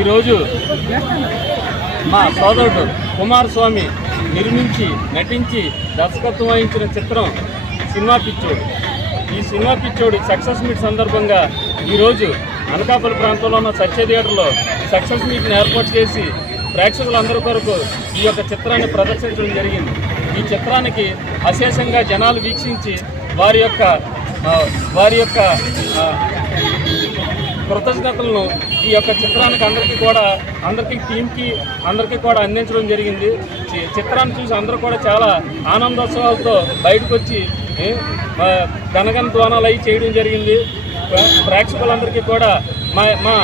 ఈరోజు మా సోదరుడు కుమారస్వామి నిర్మించి నటించి దర్శకత్వం వహించిన చిత్రం సినిమా పిచ్చోడు. ఈ సినిమా పిచ్చోడు సక్సెస్ మీట్ సందర్భంగా ఈరోజు అనకాపల్లి ప్రాంతంలో ఉన్న సత్య థియేటర్లో సక్సెస్ మీట్ని ఏర్పాటు చేసి ప్రేక్షకులందరి కొరకు ఈ యొక్క చిత్రాన్ని ప్రదర్శించడం జరిగింది. ఈ చిత్రానికి అశేషంగా జనాలు వీక్షించి వారి యొక్క కృతజ్ఞతలను ఈ యొక్క చిత్రానికి అందరికీ టీంకి అందరికీ కూడా అందించడం జరిగింది. చిత్రాన్ని చూసి అందరూ కూడా చాలా ఆనందోత్సవాలతో బయటకు వచ్చి గనగన ధ్వానాలు అవి చేయడం జరిగింది. ప్రేక్షకులందరికీ కూడా మా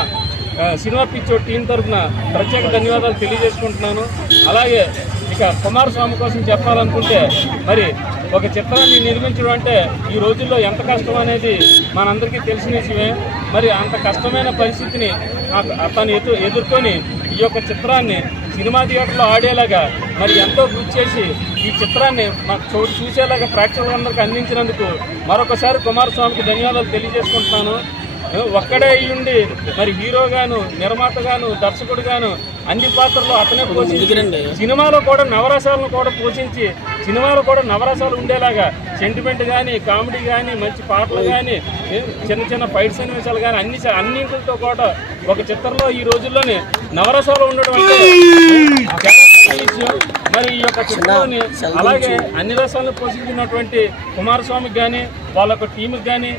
సినిమా పిచ్చోడు టీం తరఫున ప్రత్యేక ధన్యవాదాలు తెలియజేసుకుంటున్నాను. అలాగే ఇక కుమారస్వామి కోసం చెప్పాలనుకుంటే మరి ఒక చిత్రాన్ని నిర్మించడం అంటే ఈ రోజుల్లో ఎంత కష్టం అనేది మనందరికీ తెలిసిన విషయమే. మరి అంత కష్టమైన పరిస్థితిని అతను ఎదుర్కొని ఈ యొక్క చిత్రాన్ని సినిమా థియేటర్లో ఆడేలాగా మరి ఎంతో కృషి చేసి ఈ చిత్రాన్ని మాకు చూసేలాగా ప్రేక్షకులందరికీ అందించినందుకు మరొకసారి కుమారస్వామికి ధన్యవాదాలు తెలియజేసుకుంటున్నాను. ఒక్కడే అయ్యుండి మరి హీరోగాను, నిర్మాతగాను, దర్శకుడుగాను అన్ని పాత్రలు అతనే పోషించి సినిమాలో కూడా నవరసాలను కూడా పోషించి సినిమాలో కూడా నవరసాలు ఉండేలాగా సెంటిమెంట్ కానీ, కామెడీ కానీ, మంచి పాటలు కానీ, చిన్న ఫైట్ సన్నివేశాలు కానీ అన్నింటితో కూడా ఒక చిత్రంలో ఈ రోజుల్లోనే నవరసాలు ఉండడం అంటే మరి ఈ యొక్క చిత్రాన్ని అలాగే అన్ని రసాలను పోషించినటువంటి కుమారస్వామికి కానీ వాళ్ళ యొక్క టీంకి కానీ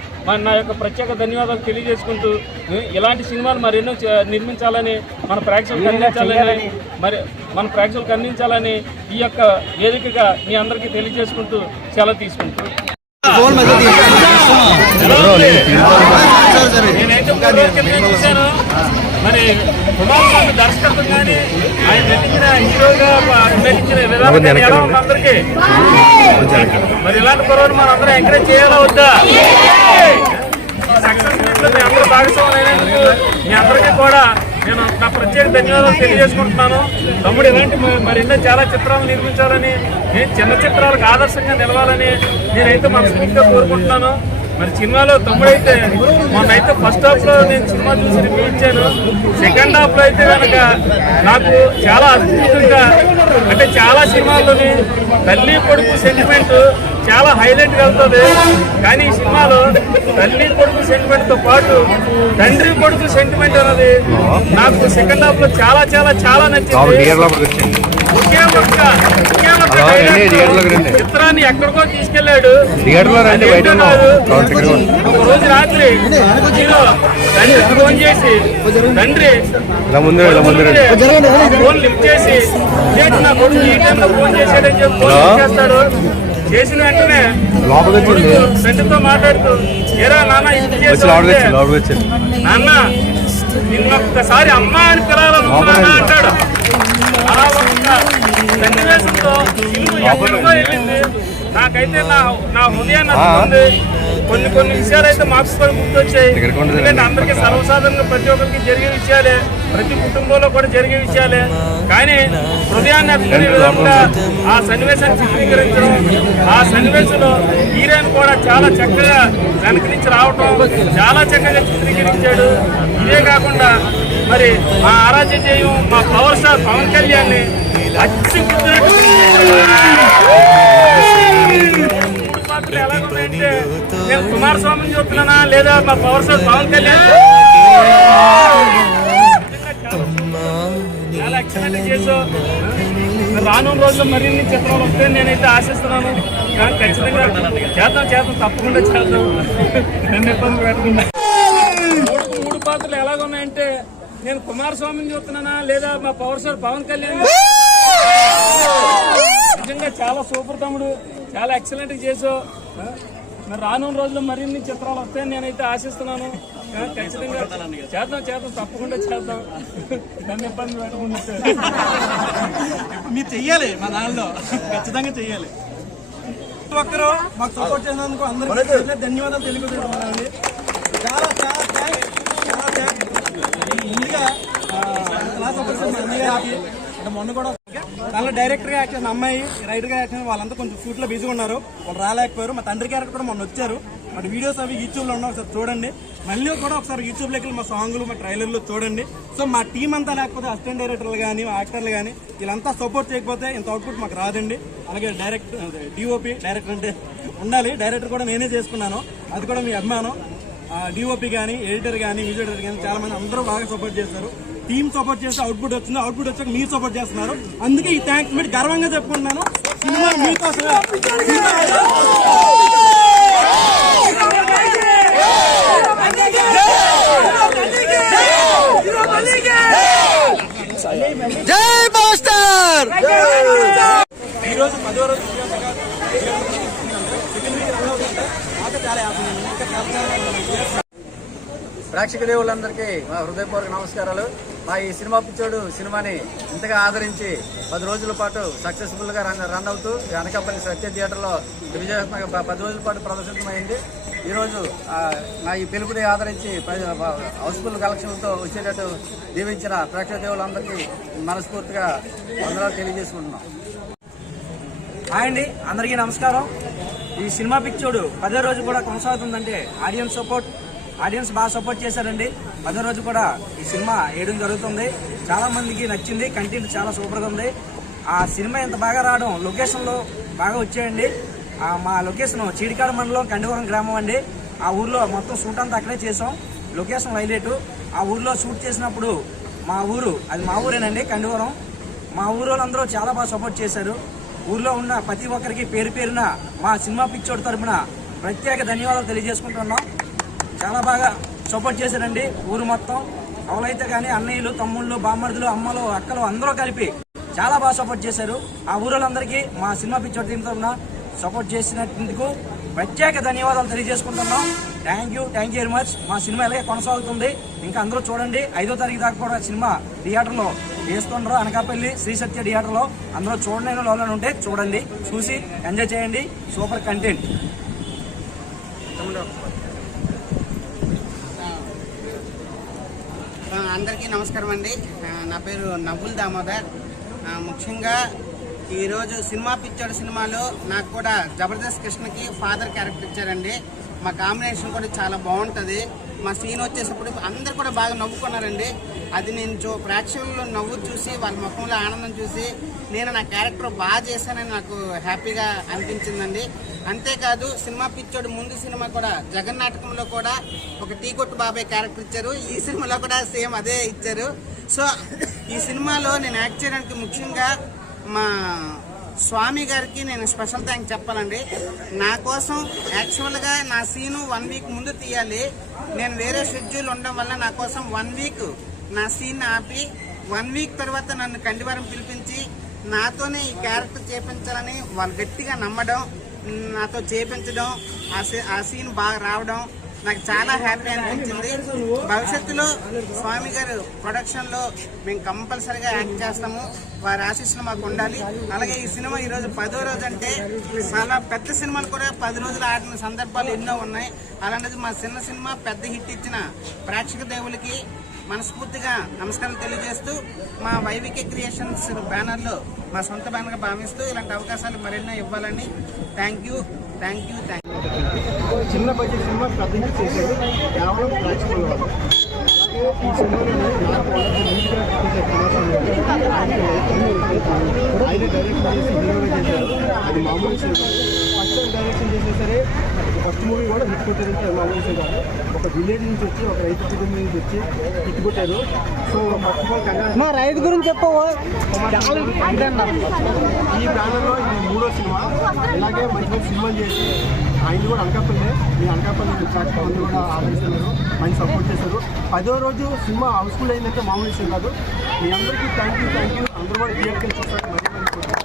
నా యొక్క ప్రత్యేక ధన్యవాదాలు తెలియజేసుకుంటూ ఇలాంటి సినిమాలు మరెన్నో నిర్మించాలని మన ప్రేక్షకులకు అందించాలని ఈ యొక్క వేదికగా మీ అందరికీ తెలియజేసుకుంటూ సెలవు తీసుకుంటాం. చూశాను మరి కుమారస్వామి దర్శకత్వం కానీ ఆయన నటించిన హీరోగా నటించిన విధానం ఎలా ఉంది అందరికీ మరి ఇలాంటి కుర్రను మనం అందరూ ఎంకరేజ్ చేయాలా వద్దా? సక్సెస్ మీట్లో మీ అందరూ భాగస్వాములు అయినందుకు మీ అందరికీ కూడా నేను నా ప్రత్యేక ధన్యవాదాలు తెలియజేసుకుంటున్నాను. తమ్ముడు ఇలాంటి మరెన్నో చాలా చిత్రాలు నిర్మించాలని, చిన్న చిత్రాలకు ఆదర్శంగా నిలవాలని నేనైతే మనస్ఫూర్తిగా కోరుకుంటున్నాను. మరి సినిమాలో తమ్ముడైతే మొన్నైతే ఫస్ట్ హాఫ్లో నేను సినిమా చూసి రివ్యూ ఇచ్చాను. సెకండ్ హాఫ్లో అయితే కనుక నాకు చాలా అద్భుతంగా అంటే చాలా సినిమాల్లోని తల్లి కొడుకు సెంటిమెంట్ చాలా హైలైట్గా వెళ్తుంది. కానీ ఈ సినిమాలో తల్లి కొడుకు సెంటిమెంట్తో పాటు తండ్రి కొడుకు సెంటిమెంట్ అనేది నాకు సెకండ్ హాఫ్లో చాలా చాలా చాలా నచ్చింది. చిత్రాన్ని ఎక్కడికో తీసుకెళ్లాడు. ఒక రోజు రాత్రి తండ్రి ఫోన్ చేసి తండ్రి ఫోన్ లిఫ్ట్ చేసి నా కొడుకు ఈ టైంలో ఫోన్ చేశాడని చెప్పి ఫోన్ లిఫ్ట్ చేస్తాడు. చేసిన వెంటనే తండ్రితో మాట్లాడుతూ ఏరా నాన్న ఇది చేసి నాన్న నిన్నొక్కసారి అమ్మ అని పిలవాలనుకున్నా అంటాడు. అలా ఒక సన్నివేశంతో ఇల్లు ఎక్కడికో వెళ్ళింది. నాకైతే నా హృదయాన్ని అందుకుంది. కొన్ని విషయాలు అయితే మాకు కూడా గుర్తొచ్చాయి. ఎందుకంటే అందరికీ సర్వసాధారణంగా ప్రతి ఒక్కరికి జరిగే విషయాలే, ప్రతి కుటుంబంలో కూడా జరిగే విషయాలే. కానీ హృదయాన్ని అతుకునే విధంగా ఆ సన్నివేశాన్ని చిత్రీకరించడం, ఆ సన్నివేశంలో హీరోయిన్ కూడా చాలా చక్కగా వెనక నుంచి రావటం చాలా చక్కగా చిత్రీకరించాడు. ఇదే కాకుండా మరి మా ఆరాధ్య జయం మా పవర్ స్టార్ పవన్ కళ్యాణ్ అచ్చి పాత్రలు ఎలాగున్నాయంటే నేను కుమారస్వామిని చూస్తున్నానా లేదా మా పవర్ స్టార్ పవన్ కళ్యాణ్ చాలా ఎక్సలెంట్ చేసావు. రానున్న రోజుల్లో మరిన్ని చిత్రాలు వస్తే నేనైతే ఆశిస్తున్నాను. కానీ ఖచ్చితంగా చేద్దాం తప్పకుండా చేద్దాం. నన్ను ఇబ్బంది పెట్టకుండా మూడు పాత్రలు ఎలాగున్నాయంటే నేను కుమారస్వామిని చూస్తున్నానా లేదా మా పవర్ స్టార్ పవన్ కళ్యాణ్ నిజంగా చాలా సూపర్ తమ్ముడు, చాలా ఎక్సలెంట్ చేసావు. మరి రానున్న రోజుల్లో మరిన్ని చిత్రాలు వస్తాయని నేనైతే ఆశిస్తున్నాను. ఖచ్చితంగా చేద్దాం తప్పకుండా చేద్దాం. నన్ను ఇబ్బంది పెట్టకుండా మీరు చెయ్యాలి. మా దానిలో ఖచ్చితంగా చెయ్యాలి. ఒక్కరు మాకు సపోర్ట్ చేసినందుకు అందరికీ ధన్యవాదాలు తెలియజేస్తున్నానండి. చాలా ముందుగా నా సపోర్ట్ చేసిన అన్నయ్యకి అంటే మొన్న కూడా దానిలో డైరెక్టర్గా యాక్షన్ అమ్మాయి, రైటర్గా యాక్షన్ వాళ్ళంతా కొంచెం షూట్లో బిజీగా ఉన్నారు, వాళ్ళు రాలేకపోయారు. మా తండ్రి క్యారెక్టర్ కూడా మొన్న వచ్చారు. బట్ వీడియోస్ అవి యూట్యూబ్లో ఉన్నాయి, ఒకసారి చూడండి. మళ్ళీ కూడా ఒకసారి యూట్యూబ్లోకి వెళ్ళి మా సాంగ్లు మా ట్రైలర్లు చూడండి. సో మా టీం అంతా లేకపోతే అసిస్టెంట్ డైరెక్టర్లు కానీ యాక్టర్లు కానీ వీళ్ళంతా సపోర్ట్ చేయకపోతే ఇంత అవుట్పుట్ మాకు రాదండి. అలాగే డిఓపి డైరెక్టర్ అంటే ఉండాలి, డైరెక్టర్ కూడా నేనే చేసుకున్నాను, అది కూడా మీ అభిమానం. డిఓపి కానీ ఎడిటర్ కానీ మ్యూజిక్ డైరెక్టర్ కానీ చాలా మంది అందరూ బాగా సపోర్ట్ చేస్తారు. టీం సపోర్ట్ చేస్తే అవుట్పుట్ వచ్చింది, అవుట్పుట్ వచ్చాక మీరు సపోర్ట్ చేస్తున్నారు. అందుకే ఈ థ్యాంక్స్ మీరు గర్వంగా చెప్పుకుంటున్నాను. సినిమా మీకోసమే. జై మాస్టర్. ఈరోజు 10వ రోజు చాలా ప్రేక్షక దేవుళ్ళందరికీ మా హృదయపూర్వక నమస్కారాలు. మా ఈ సినిమా పిచ్చోడు సినిమాని ఇంతగా ఆదరించి 10 రోజుల పాటు సక్సెస్ఫుల్ గా రన్ అవుతూ అనకాపల్లి సత్య థియేటర్లో విజయవంతంగా 10 రోజుల పాటు ప్రదర్శితమైంది. ఈరోజు నా ఈ పిలుపుని ఆదరించి హౌస్ఫుల్ కలెక్షన్లతో వచ్చేటట్టు దీవించిన ప్రేక్షక దేవుళ్ళందరికీ మనస్ఫూర్తిగా వందనాలు తెలియజేసుకుంటున్నాం. హాయ్ అండి, అందరికీ నమస్కారం. ఈ సినిమా పిక్చోడు 10వ రోజు కూడా కొనసాగుతుందంటే ఆడియన్స్ బాగా సపోర్ట్ చేశారండి. 10వ రోజు కూడా ఈ సినిమా వేయడం జరుగుతుంది. చాలా మందికి నచ్చింది, కంటెంట్ చాలా సూపర్గా ఉంది. ఆ సినిమా ఇంత బాగా రావడం లొకేషన్లో బాగా వచ్చాయండి. మా లొకేషన్ చీడికాడ మండలం కండివరం గ్రామం అండి. ఆ ఊర్లో మొత్తం షూట్ అంతా అక్కడే చేసాం. Location highlight. ఆ ఊర్లో షూట్ చేసినప్పుడు మా ఊరేనండి కండివరం. మా ఊరు వాళ్ళందరూ చాలా బాగా సపోర్ట్ చేశారు. ఊర్లో ఉన్న ప్రతి ఒక్కరికి పేరు పేరున మా సినిమా పిక్చోడ్ తరపున ప్రత్యేక ధన్యవాదాలు తెలియజేసుకుంటున్నాం. చాలా బాగా సపోర్ట్ చేశారండి ఊరు మొత్తం. అవలైతే కానీ అన్నయ్యలు, తమ్ముళ్ళు, బామ్మర్దులు, అమ్మలు, అక్కలు అందరూ కలిపి చాలా బాగా సపోర్ట్ చేశారు. ఆ ఊరోళ్ళందరికీ మా సినిమా పిక్చర్ టీం తరఫున సపోర్ట్ చేసినందుకు ప్రత్యేక ధన్యవాదాలు తెలియజేసుకుంటున్నాం. Thank you very much. మా సినిమా ఇలాగే కొనసాగుతుంది. ఇంకా అందరూ చూడండి. 5వ తారీఖు దాకా కూడా సినిమా థియేటర్లో వేస్తున్నారు. అనకాపల్లి శ్రీ సత్య థియేటర్లో. అందరూ చూడలేని వాళ్ళు ఉంటే చూడండి, చూసి ఎంజాయ్ చేయండి. Super content. అందరికీ నమస్కారం అండి. నా పేరు నవ్వుల్ దామోదర్. ముఖ్యంగా ఈరోజు సినిమా పిక్చర్ సినిమాలో నాకు కూడా జబర్దస్త్ కృష్ణకి ఫాదర్ క్యారెక్టర్ ఇచ్చారండి. మా కాంబినేషన్ కూడా చాలా బాగుంటుంది. మా సీన్ వచ్చేటప్పుడు అందరు కూడా బాగా నవ్వుకున్నారండి. అది నేను ప్రేక్షకుల్లో నవ్వు చూసి వాళ్ళ ముఖంలో ఆనందం చూసి నేను నా క్యారెక్టర్ బాగా చేశానని నాకు హ్యాపీగా అనిపించిందండి. అంతేకాదు సినిమా పిచ్చోడు ముందు సినిమా కూడా జగన్నాటకంలో కూడా ఒక టీ కొట్టు బాబాయ్ క్యారెక్టర్ ఇచ్చారు. ఈ సినిమాలో కూడా సేమ్ అదే ఇచ్చారు. సో ఈ సినిమాలో నేను యాక్ట్ చేయడానికి ముఖ్యంగా మా స్వామి గారికి నేను స్పెషల్ థ్యాంక్స్ చెప్పాలండి. నా కోసం యాక్చువల్గా నా సీను 1 వీక్ ముందు తీయాలి. నేను వేరే షెడ్యూల్ ఉండడం వల్ల నా కోసం 1 వీక్ నా సీన్ ఆపి 1 వీక్ తర్వాత నన్ను కండివారం పిలిపించి నాతోనే ఈ క్యారెక్టర్ చేపించాలని వాళ్ళు గట్టిగా నమ్మడం, నాతో చేపించడం, ఆ సీన్ బాగా రావడం నాకు చాలా హ్యాపీ అనిపించింది. భవిష్యత్తులో స్వామి గారు ప్రొడక్షన్ లో మేము కంపల్సరిగా యాక్ట్ చేస్తాము. వారి ఆశీస్సులు మాకు ఉండాలి. అలాగే ఈ సినిమా ఈరోజు 10వ రోజు అంటే చాలా పెద్ద సినిమాలు కూడా 10 రోజులు ఆడిన సందర్భాలు ఎన్నో ఉన్నాయి. అలాంటిది మా చిన్న సినిమా పెద్ద హిట్ ఇచ్చిన ప్రేక్షక దేవులకి మనస్ఫూర్తిగా నమస్కారాలు తెలియజేస్తూ మా వైవికే క్రియేషన్స్ బ్యానర్లో మా సొంత బ్యానర్గా భావిస్తూ ఇలాంటి అవకాశాలు మరెన్నో ఇవ్వాలని థ్యాంక్ యూ. చిన్న బడ్జెట్ సినిమా పెద్ద హిట్ చేశారు కేవలం ప్రేక్షకుల వల్ల. ఈ సినిమాలో ఆయన డైరెక్షన్ చేసి హీరోగా చేశారు. అది మామూలు సినిమా. ఫస్ట్ టైం డైరెక్షన్ చేసినా సరే ఫస్ట్ మూవీ కూడా హిట్ కొట్టారంటే మామూలు సినిమా. ఒక విలేజ్ నుంచి వచ్చి ఒక రైతు కుటుంబం నుంచి వచ్చి హిట్ కొట్టారు. సో ఫస్ట్ ఆఫ్ ఆల్ మా రైతు గురించి చెప్పవా. ఈ బ్యానర్లో ఇది 3వ సినిమా. ఇలాగే మంచి మంచి సినిమాలు చేసి ఆయన కూడా అనకాపల్లి మీ అనకాపల్లి ప్రేక్షకులు కూడా ఆదరిస్తున్నారు, మంచి సపోర్ట్ చేశారు. 10వ రోజు సినిమా హౌస్ఫుల్ అయిందంటే మామూలు విషయం కాదు. మీ అందరికీ థ్యాంక్ యూ. అందరూ కూడా థియేటర్కి చూస్తారు.